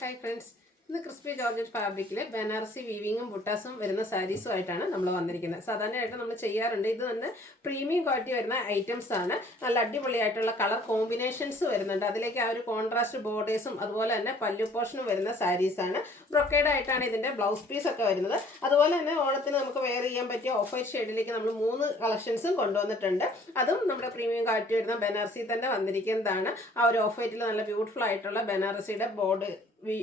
Hi friends, ഇന്ന് crispy georgette ഫാബ്രിക്കിൽ ബനാറസി വീവിങ്ങും ബുട്ടാസും വരുന്ന സാരീസുമായിട്ടാണ് നമ്മൾ വന്നിരിക്കുന്നത്. സാധാരണയായിട്ട് നമ്മൾ ചെയ്യാറുണ്ട്. ഇത് തന്നെ പ്രീമിയം ക്വാളിറ്റി വരുന്ന ഐറ്റംസ് ആണ്. നല്ല അടിപൊളിയായിട്ടുള്ള കളർ കോമ്പിനേഷൻസ് വരുന്നുണ്ട്. അതിലേക്ക് ആ ഒരു കോൺട്രാസ്റ്റ് ബോർഡേഴ്സും അതുപോലെ തന്നെ പല്ലു പോർഷനും വരുന്ന സാരീസാണ്. ബ്രൊക്കേഡ് ആയിട്ടാണ് ഇതിൻ്റെ ബ്ലൗസ് പീസ് ഒക്കെ വരുന്നത്. അതുപോലെ തന്നെ ഓണത്തിന് നമുക്ക് വെയർ ചെയ്യാൻ പറ്റിയ ഓഫ് വൈറ്റ് ഷെയ്ഡിലേക്ക് നമ്മൾ 3 കളക്ഷൻസും കൊണ്ടുവന്നിട്ടുണ്ട്. അതും നമ്മുടെ പ്രീമിയം ക്വാളിറ്റി വരുന്ന ബനാറസി തന്നെ വന്നിരിക്കുന്നതാണ്. ആ ഒരു ഓഫ് വൈറ്റിൽ നല്ല ബ്യൂട്ടിഫുൾ ആയിട്ടുള്ള ബനാറസിയുടെ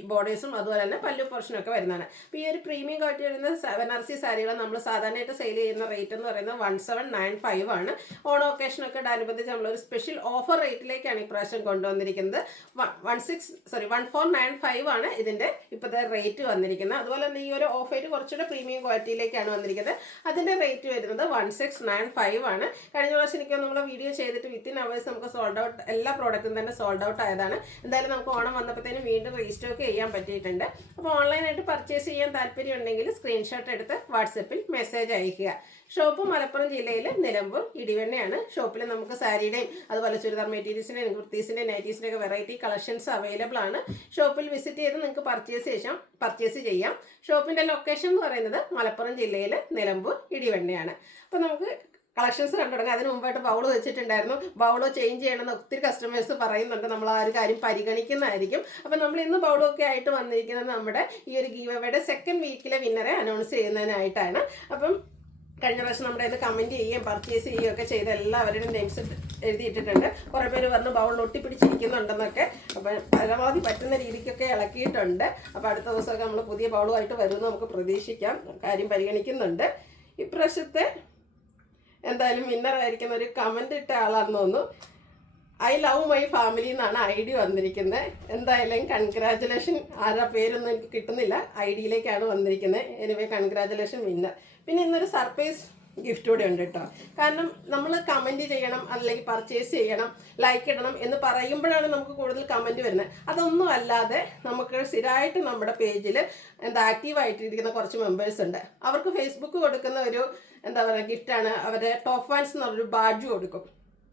ബോർഡേഴ്സും അതുപോലെ തന്നെ പല്ലു പോർഷനൊക്കെ വരുന്നതാണ്. അപ്പോൾ ഈ ഒരു പ്രീമിയം ക്വാളിറ്റി വരുന്ന ബനാറസി സാരികൾ നമ്മൾ സാധാരണയായിട്ട് സെയിൽ ചെയ്യുന്ന റേറ്റ് എന്ന് പറയുന്നത് 1795 ആണ്. ഓണം ഒക്കേഷനൊക്കെ അനുബന്ധിച്ച് നമ്മളൊരു സ്പെഷ്യൽ ഓഫർ റേറ്റിലേക്കാണ് ഇപ്രാവശ്യം കൊണ്ടുവന്നിരിക്കുന്നത്. 1495 ആണ് ഇതിൻ്റെ ഇപ്പോഴത്തെ റേറ്റ് വന്നിരിക്കുന്നത്. അതുപോലെ തന്നെ ഈ ഒരു ഓഫ് റേറ്റ് കുറച്ചുകൂടെ പ്രീമിയം ക്വാളിറ്റിയിലേക്കാണ് വന്നിരിക്കുന്നത്. അതിൻ്റെ റേറ്റ് വരുന്നത് 1695 ആണ്. കഴിഞ്ഞ പ്രാവശ്യം എനിക്ക് നമ്മൾ വീഡിയോ ചെയ്തിട്ട് വിത്തിൻ അവേഴ്സ് നമുക്ക് സോൾഡ് ഔട്ട്, എല്ലാ പ്രോഡക്റ്റും തന്നെ സോൾഡ് ഔട്ട് ആയതാണ്. എന്തായാലും നമുക്ക് ഓണം വന്നപ്പോഴത്തേനും വീണ്ടും റീസ്റ്റോക്ക് ചെയ്യാൻ പറ്റിയിട്ടുണ്ട്. അപ്പോൾ ഓൺലൈനായിട്ട് പർച്ചേസ് ചെയ്യാൻ താല്പര്യം ഉണ്ടെങ്കിൽ സ്ക്രീൻഷോട്ട് എടുത്ത് വാട്സപ്പിൽ മെസ്സേജ് അയയ്ക്കുക. ഷോപ്പ് മലപ്പുറം ജില്ലയിൽ നിലമ്പൂർ ഇടിവണ്ണയാണ്. ഷോപ്പിൽ നമുക്ക് സാരിയുടെയും അതുപോലെ ചുരിദാർ മെറ്റീരിയൽസിൻ്റെയും കുർത്തീസിൻ്റെ നൈറ്റീസിൻ്റെ ഒക്കെ വെറൈറ്റി കളക്ഷൻസ് അവൈലബിൾ ആണ്. ഷോപ്പിൽ വിസിറ്റ് ചെയ്ത് നിങ്ങൾക്ക് പർച്ചേസ് ചെയ്യാം. ഷോപ്പിൻ്റെ ലൊക്കേഷൻ എന്ന് പറയുന്നത് മലപ്പുറം ജില്ലയിൽ നിലമ്പൂർ ഇടിവണ്ണയാണ്. അപ്പോൾ നമുക്ക് കളക്ഷൻസ് കണ്ടു തുടങ്ങാം. അതിന് മുമ്പായിട്ട് ബൗൾ വെച്ചിട്ടുണ്ടായിരുന്നു. ബൗളോ ചേഞ്ച് ചെയ്യണമെന്ന് ഒത്തിരി കസ്റ്റമേഴ്സ് പറയുന്നുണ്ട്. നമ്മൾ ആ ഒരു കാര്യം പരിഗണിക്കുന്നതായിരിക്കും. അപ്പം നമ്മൾ ഇന്ന് ബൗളൊക്കെ ആയിട്ട് വന്നിരിക്കുന്നത് നമ്മുടെ ഈ ഒരു ഗീവ് അവേയുടെ സെക്കൻഡ് വീക്കിലെ വിന്നറെ അനൗൺസ് ചെയ്യുന്നതിനായിട്ടാണ്. അപ്പം കഴിഞ്ഞ പ്രാവശ്യം നമ്മുടെ ഇന്ന് കമൻറ്റ് ചെയ്യുകയും പർച്ചേസ് ചെയ്യുകയൊക്കെ ചെയ്ത് എല്ലാവരുടെയും നെയിംസ് എഴുതിയിട്ടിട്ടുണ്ട്. കുറേ പേര് വന്ന് ബൗൾ ഒട്ടിപ്പിടിച്ചിരിക്കുന്നുണ്ടെന്നൊക്കെ. അപ്പം പരമാവധി പറ്റുന്ന രീതിക്കൊക്കെ ഇളക്കിയിട്ടുണ്ട്. അപ്പോൾ അടുത്ത ദിവസമൊക്കെ നമ്മൾ പുതിയ ബൗളുമായിട്ട് വരുമെന്ന് നമുക്ക് പ്രതീക്ഷിക്കാം. കാര്യം പരിഗണിക്കുന്നുണ്ട്. ഇപ്രാവശ്യത്തെ എന്തായാലും വിന്നറായിരിക്കുന്ന ഒരു കമൻ്റ് ഇട്ട ആളാണെന്ന് തോന്നുന്നു. ഐ ലവ് മൈ ഫാമിലി എന്നാണ് ID വന്നിരിക്കുന്നത്. എന്തായാലും കൺഗ്രാജുലേഷൻ. ആരുടെ പേരൊന്നും എനിക്ക് കിട്ടുന്നില്ല. ID-യിലേക്കാണ് വന്നിരിക്കുന്നത്. Anyway congratulation winner. പിന്നെ ഇന്നൊരു സർപ്രൈസ് ഗിഫ്റ്റ് കൂടെ ഉണ്ട് കേട്ടോ. കാരണം നമ്മൾ കമൻറ്റ് ചെയ്യണം, അല്ലെങ്കിൽ പർച്ചേസ് ചെയ്യണം, ലൈക്ക് ഇടണം എന്ന് പറയുമ്പോഴാണ് നമുക്ക് കൂടുതൽ കമൻറ്റ് വരുന്നത്. അതൊന്നും അല്ലാതെ നമുക്ക് സ്ഥിരമായിട്ട് നമ്മുടെ പേജിൽ ആക്റ്റീവായിട്ടിരിക്കുന്ന കുറച്ച് മെമ്പേഴ്സ് ഉണ്ട്. അവർക്ക് ഫേസ്ബുക്ക് കൊടുക്കുന്ന ഒരു ഗിഫ്റ്റാണ്. അവരെ ടോപ്പ് ഫാൻസ് എന്ന് പറഞ്ഞൊരു ബാഡ്ജ് കൊടുക്കും.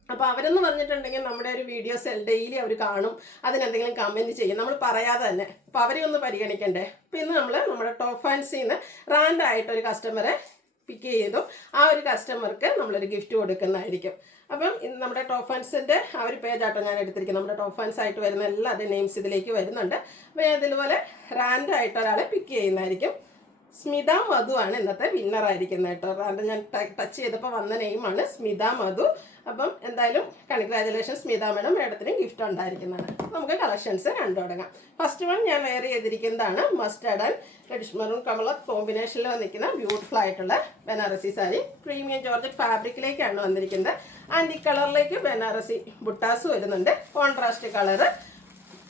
അപ്പോൾ അവരെന്ന് പറഞ്ഞിട്ടുണ്ടെങ്കിൽ നമ്മുടെ ഒരു വീഡിയോസ് ഡെയിലി അവർ കാണും, അതിനെന്തെങ്കിലും കമൻറ്റ് ചെയ്യും, നമ്മൾ പറയാതെ തന്നെ. അപ്പോൾ അവരെ ഒന്ന് പരിഗണിക്കണ്ടേ. അപ്പോൾ ഇന്ന് നമ്മുടെ ടോപ്പ് ഫാൻസിൽ നിന്ന് റാൻഡായിട്ടൊരു കസ്റ്റമറെ പിക്ക് ചെയ്തു. ആ ഒരു കസ്റ്റമർക്ക് നമ്മളൊരു ഗിഫ്റ്റ് കൊടുക്കുന്നതായിരിക്കും. അപ്പം നമ്മുടെ ടോപ്പ് ഫാൻസിൻ്റെ ആ ഒരു പേജാട്ടോ ഞാൻ എടുത്തിരിക്കുന്നത്. നമ്മുടെ ടോപ്പ് ഫാൻസ് ആയിട്ട് വരുന്ന എല്ലാവരുടെയും നെയിംസ് ഇതിലേക്ക് വരുന്നുണ്ട്. അപ്പോൾ ഞാൻ ഇതുപോലെ റാൻഡായിട്ട് ഒരാളെ പിക്ക് ചെയ്യുന്നതായിരിക്കും. സ്മിത മധു ആണ് ഇന്നത്തെ വിന്നറായിരിക്കുന്നത് കേട്ടോ. റാൻഡ് ഞാൻ ടച്ച് ചെയ്തപ്പോൾ വന്ന നെയിമാണ് സ്മിത മധു. അപ്പം എന്തായാലും കൺഗ്രാജുലേഷൻ സ്മിത മാഡം. മാഡത്തിന് ഗിഫ്റ്റ് ഉണ്ടായിരിക്കുന്നതാണ്. നമുക്ക് കളക്ഷൻസ് കണ്ടു തുടങ്ങാം. ഫസ്റ്റ് വൺ ഞാൻ വെയർ ചെയ്തിരിക്കുന്നതാണ് mustard and reddish maroon colour കോമ്പിനേഷനിൽ വന്നിരിക്കുന്ന ബ്യൂട്ടിഫുൾ ആയിട്ടുള്ള ബനാറസി സാരി. പ്രീമിയം ജോർജറ്റ് ഫാബ്രിക്കിലേക്കാണ് വന്നിരിക്കുന്നത്. ആൻഡ് ഈ കളറിലേക്ക് ബനാറസി ബുട്ടാസ് വരുന്നുണ്ട്. Contrast colour.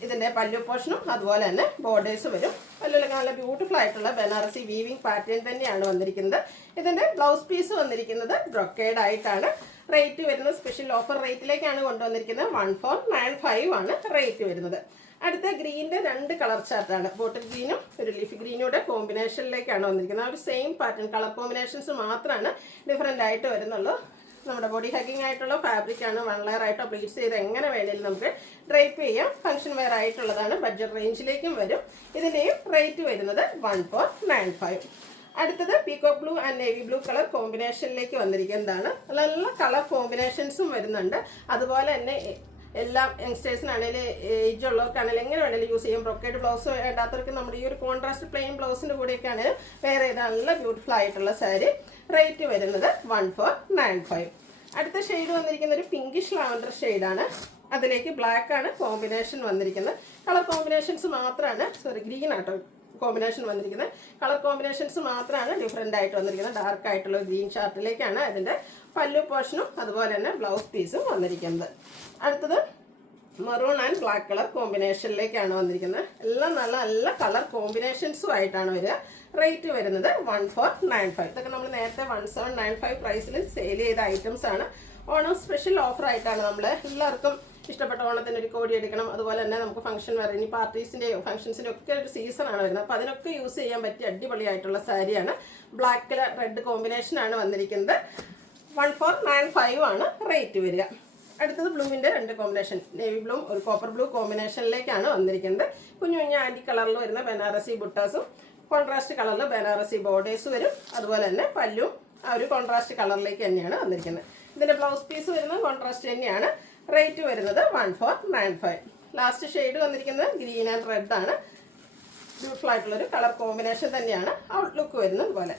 ഇതിൻ്റെ പല്ലു പോർഷനും അതുപോലെ തന്നെ ബോർഡേഴ്സ് വരും. പല്ലുലൊക്കെ നല്ല ബ്യൂട്ടിഫുൾ ആയിട്ടുള്ള ബനാറസി വീവിങ് പാറ്റേൺ തന്നെയാണ് വന്നിരിക്കുന്നത്. ഇതിൻ്റെ ബ്ലൗസ് പീസ് വന്നിരിക്കുന്നത് ബ്രൊക്കേഡ് ആയിട്ടാണ്. റേറ്റ് വരുന്നത് സ്പെഷ്യൽ ഓഫർ റേറ്റിലേക്കാണ് കൊണ്ടുവന്നിരിക്കുന്നത്. 1495 ആണ് റേറ്റ് വരുന്നത്. അടുത്ത ഗ്രീനിൻ്റെ 2 കളർ ചാർട്ടാണ്. ബോട്ടിൽ ഗ്രീനും ഒരു ലീഫ് ഗ്രീനൂടെ കോമ്പിനേഷനിലേക്കാണ് വന്നിരിക്കുന്നത്. ആ ഒരു സെയിം പാറ്റേൺ കളർ കോമ്പിനേഷൻസ് മാത്രമാണ് ഡിഫറെൻ്റ് ആയിട്ട് വരുന്നുള്ളൂ. നമ്മുടെ ബോഡി ഹഗ്ഗിങ് ആയിട്ടുള്ള ഫാബ്രിക്കാണ്. 1 ലെയർ ആയിട്ടോ പ്ലീറ്റ്സ് ചെയ്ത് എങ്ങനെ വേണമെങ്കിലും നമുക്ക് ഡ്രൈപ്പ് ചെയ്യാം. ഫംഗ്ഷൻ വെയർ ആയിട്ടുള്ളതാണ്. ബഡ്ജറ്റ് റേഞ്ചിലേക്കും വരും. ഇതിൻ്റെയും റേറ്റ് വരുന്നത് 1495. അടുത്തത് peacock blue and navy blue colour കോമ്പിനേഷനിലേക്ക് വന്നിരിക്കുന്നതാണ്. നല്ല കളർ കോമ്പിനേഷൻസും വരുന്നുണ്ട്. അതുപോലെ തന്നെ എല്ലാ യങ്സ്റ്റേഴ്സിനാണെങ്കിലും ഏജ് ഉള്ളവർക്കാണെങ്കിലും എങ്ങനെ വേണമെങ്കിലും യൂസ് ചെയ്യും. ബ്രൊക്കേഡ് ബ്ലൗസ് വേണ്ടാത്തവർക്ക് നമ്മുടെ ഈ ഒരു കോൺട്രാസ്റ്റ് പ്ലെയിൻ ബ്ലൗസിൻ്റെ കൂടെയൊക്കെ ആണെങ്കിലും വേറെ ചെയ്ത നല്ല ബ്യൂട്ടിഫുൾ ആയിട്ടുള്ള സാരി. റേറ്റ് വരുന്നത് 1495. അടുത്ത ഷെയ്ഡ് വന്നിരിക്കുന്ന ഒരു പിങ്കിഷ് ലാവൻഡർ ഷെയ്ഡാണ്. അതിലേക്ക് ബ്ലാക്ക് ആണ് കോമ്പിനേഷൻ വന്നിരിക്കുന്നത്. കളർ കോമ്പിനേഷൻസ് മാത്രമാണ്, ഗ്രീൻ ആട്ടോ കോമ്പിനേഷൻ വന്നിരിക്കുന്നത്. കളർ കോമ്പിനേഷൻസ് മാത്രമാണ് ഡിഫറെൻ്റ് ആയിട്ട് വന്നിരിക്കുന്നത്. ഡാർക്ക് ആയിട്ടുള്ള ഗ്രീൻ ഷാർട്ടിലേക്കാണ് അതിൻ്റെ പല്ലു പോർഷനും അതുപോലെ തന്നെ ബ്ലൗസ് പീസും വന്നിരിക്കുന്നത്. അടുത്തത് മെറൂൺ ആൻഡ് ബ്ലാക്ക് കളർ കോമ്പിനേഷനിലേക്കാണ് വന്നിരിക്കുന്നത്. എല്ലാം നല്ല നല്ല കളർ കോമ്പിനേഷൻസും ആയിട്ടാണ് വരിക. റേറ്റ് വരുന്നത് 1495. ഇതൊക്കെ നമ്മൾ നേരത്തെ 1795 പ്രൈസിൽ സെയിൽ ചെയ്ത ഐറ്റംസ് ആണ്. ഓണം സ്പെഷ്യൽ ഓഫർ ആയിട്ടാണ് നമ്മൾ എല്ലാവർക്കും ഇഷ്ടപ്പെട്ട ഓണത്തിന് ഒരു കോടി എടുക്കണം. അതുപോലെ തന്നെ നമുക്ക് ഫംഗ്ഷൻ വേറെ ഇനി പാർട്ടീസിൻ്റെയോ ഫംഗ്ഷൻസിൻ്റെ ഒക്കെ ഒരു സീസണാണ് വരുന്നത്. അപ്പോൾ അതിനൊക്കെ യൂസ് ചെയ്യാൻ പറ്റിയ അടിപൊളിയായിട്ടുള്ള സാരിയാണ്. ബ്ലാക്ക് റെഡ് കോമ്പിനേഷനാണ് വന്നിരിക്കുന്നത്. 1495 ആണ് റേറ്റ് വരിക. അടുത്തത് ബ്ലൂവിൻ്റെ 2 കോമ്പിനേഷൻ, നേവി ബ്ലൂ ഒരു കോപ്പർ ബ്ലൂ കോമ്പിനേഷനിലേക്കാണ് വന്നിരിക്കുന്നത്. കുഞ്ഞു കുഞ്ഞു ആൻറ്റി കളറിൽ വരുന്ന ബനാറസി ബുട്ടാസും കോൺട്രാസ്റ്റ് കളറിൽ ബനാറസി ബോർഡേഴ്സ് വരും. അതുപോലെ തന്നെ പല്ലും ആ ഒരു കോൺട്രാസ്റ്റ് കളറിലേക്ക് തന്നെയാണ് വന്നിരിക്കുന്നത്. ഇതിൻ്റെ ബ്ലൗസ് പീസ് വരുന്നത് കോൺട്രാസ്റ്റ് തന്നെയാണ്. റേറ്റ് വരുന്നത് 1495. ലാസ്റ്റ് ഷെയ്ഡ് വന്നിരിക്കുന്നത് ഗ്രീൻ ആൻഡ് റെഡ് ആണ്. ബ്യൂട്ടിഫുൾ ആയിട്ടുള്ളൊരു കളർ കോമ്പിനേഷൻ തന്നെയാണ് ഔട്ട്ലുക്ക് വരുന്നത് പോലെ.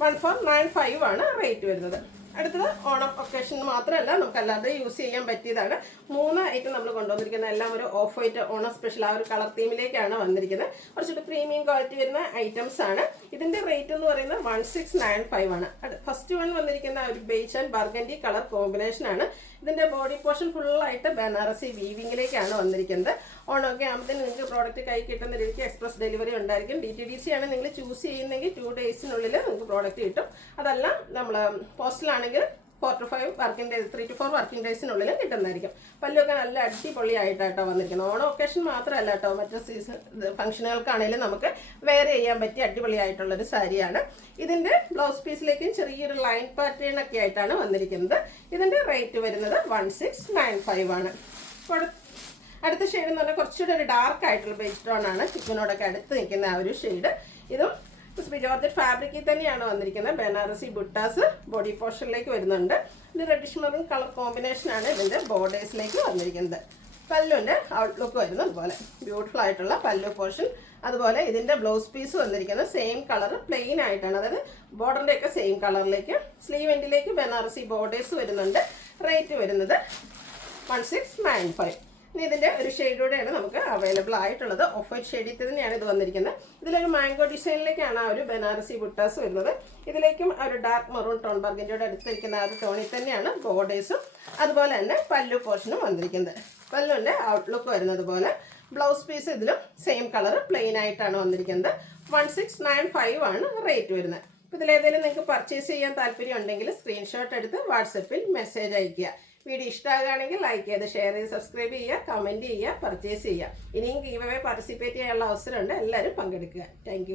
1495 ആണ് റേറ്റ് വരുന്നത്. അടുത്തത് ഓണം ഒക്കേഷന് മാത്രമല്ല നമുക്കല്ലാതെ യൂസ് ചെയ്യാൻ പറ്റിയതാണ്. 3 ഐറ്റം നമ്മൾ കൊണ്ടുവന്നിരിക്കുന്നത് എല്ലാം ഒരു ഓഫ് വൈറ്റ് ഓണം സ്പെഷ്യൽ ആ ഒരു കളർ തീമിലേക്കാണ് വന്നിരിക്കുന്നത്. കുറച്ചുകൂടി പ്രീമിയം ക്വാളിറ്റി വരുന്ന ഐറ്റംസ് ആണ്. ഇതിൻ്റെ റേറ്റ് എന്ന് പറയുന്നത് 1695 ആണ്. ഫസ്റ്റ് വൺ വന്നിരിക്കുന്ന ഒരു beige and burgundy colour combination ആണ്. ഇതിൻ്റെ ബോഡി പോർഷൻ ഫുള്ളായിട്ട് ബനാറസി വീവിങ്ങിലേക്കാണ് വന്നിരിക്കുന്നത്. ഓണമൊക്കെ ആകുമ്പോഴത്തേന് നിങ്ങൾക്ക് പ്രോഡക്റ്റ് കൈ കിട്ടുന്ന രീതിക്ക് എക്സ്പ്രസ് ഡെലിവറി ഉണ്ടായിരിക്കും. DTDC ആണ് നിങ്ങൾ ചൂസ് ചെയ്യുന്നെങ്കിൽ 2 ഡേയ്സിനുള്ളിൽ നിങ്ങൾക്ക് പ്രോഡക്റ്റ് കിട്ടും. അതല്ല നമ്മൾ പോസ്റ്റലാണെങ്കിൽ 4 to 5 working days 3 to 4 working ഡേയ്സിനുള്ളിൽ കിട്ടുന്നതായിരിക്കും. പല്ലൊക്കെ നല്ല അടിപൊളിയായിട്ടാട്ടോ വന്നിരിക്കുന്നത്. ഓണം ഒക്കേഷൻ മാത്രമല്ല കേട്ടോ, മറ്റു സീസൺ ഫംഗ്ഷനുകൾക്കാണെങ്കിലും നമുക്ക് വെയർ ചെയ്യാൻ പറ്റിയ അടിപൊളിയായിട്ടുള്ളൊരു സാരിയാണ്. ഇതിൻ്റെ ബ്ലൗസ് പീസിലേക്കും ചെറിയൊരു ലൈൻ പാറ്റേൺ ഒക്കെ ആയിട്ടാണ് വന്നിരിക്കുന്നത്. ഇതിൻ്റെ റേറ്റ് വരുന്നത് 1695 ആണ്. അടുത്ത ഷെയ്ഡ് എന്ന് പറഞ്ഞാൽ കുറച്ചുകൂടെ ഒരു ഡാർക്ക് ആയിട്ടുള്ള ബേസ് ടോൺ ആണ്. ചിക്കനോടൊക്കെ അടുത്ത് നിൽക്കുന്ന ആ ഒരു ഷെയ്ഡ്. ഇതും ജോർജറ്റ് ഫാബ്രിക്കിൽ തന്നെയാണ് വന്നിരിക്കുന്നത്. ബനാറസി ബുട്ടാസ് ബോഡി പോർഷനിലേക്ക് വരുന്നുണ്ട്. ഇത് റെഡിഷ് മെറൂൺ കളർ കോമ്പിനേഷനാണ് ഇതിൻ്റെ ബോർഡേഴ്സിലേക്ക് വന്നിരിക്കുന്നത്. പല്ലുവിൻ്റെ ഔട്ട്ലുക്ക് വരുന്നത് അതുപോലെ ബ്യൂട്ടിഫുൾ ആയിട്ടുള്ള പല്ലു പോർഷൻ. അതുപോലെ ഇതിൻ്റെ ബ്ലൗസ് പീസ് വന്നിരിക്കുന്നത് സെയിം കളർ പ്ലെയിൻ ആയിട്ടാണ്, അതായത് ബോർഡറിൻ്റെ ഒക്കെ സെയിം കളറിലേക്ക്. സ്ലീവ് എൻഡിലേക്ക് ബനാറസി ബോർഡേഴ്സ് വരുന്നുണ്ട്. റേറ്റ് വരുന്നത് 1695. ഇനി ഇതിൻ്റെ ഒരു ഷെയ്ഡൂടെയാണ് നമുക്ക് അവൈലബിൾ ആയിട്ടുള്ളത്. ഓഫ് വൈറ്റ് ഷെയ്ഡിൽ തന്നെയാണ് ഇത് വന്നിരിക്കുന്നത്. ഇതിലൊരു മാംഗോ ഡിസൈനിലേക്കാണ് ആ ഒരു ബനാറസി ബുട്ടാസ് വരുന്നത്. ഇതിലേക്കും ആ ഒരു ഡാർക്ക് മെറൂൺ ടോൺ ബർഗൻഡിയോട് അടുത്തിരിക്കുന്ന ആ ഒരു ടോണിൽ തന്നെയാണ് ബോർഡേഴ്സും അതുപോലെ തന്നെ പല്ലു പോർഷനും വന്നിരിക്കുന്നത്. പല്ലുവിൻ്റെ ഔട്ട്ലുക്ക് വരുന്നത് പോലെ. ബ്ലൗസ് പീസ് ഇതിലും സെയിം കളർ പ്ലെയിൻ ആയിട്ടാണ് വന്നിരിക്കുന്നത്. 1695 ആണ് റേറ്റ് വരുന്നത്. അപ്പോൾ ഇതിലേതെങ്കിലും നിങ്ങൾക്ക് പർച്ചേസ് ചെയ്യാൻ താല്പര്യം ഉണ്ടെങ്കിൽ സ്ക്രീൻഷോട്ട് എടുത്ത് വാട്സപ്പിൽ മെസ്സേജ് അയയ്ക്കുക. വീഡിയോ ഇഷ്ടമാകുകയാണെങ്കിൽ ലൈക്ക് ചെയ്ത് ഷെയർ ചെയ്ത് സബ്സ്ക്രൈബ് ചെയ്യുക, കമൻറ്റ് ചെയ്യുക, പർച്ചേസ് ചെയ്യുക. ഇനിയും ഗീവ് അവേ പാർട്ടിസിപ്പേറ്റ് ചെയ്യാനുള്ള അവസരമുണ്ട്. എല്ലാവരും പങ്കെടുക്കുക. താങ്ക്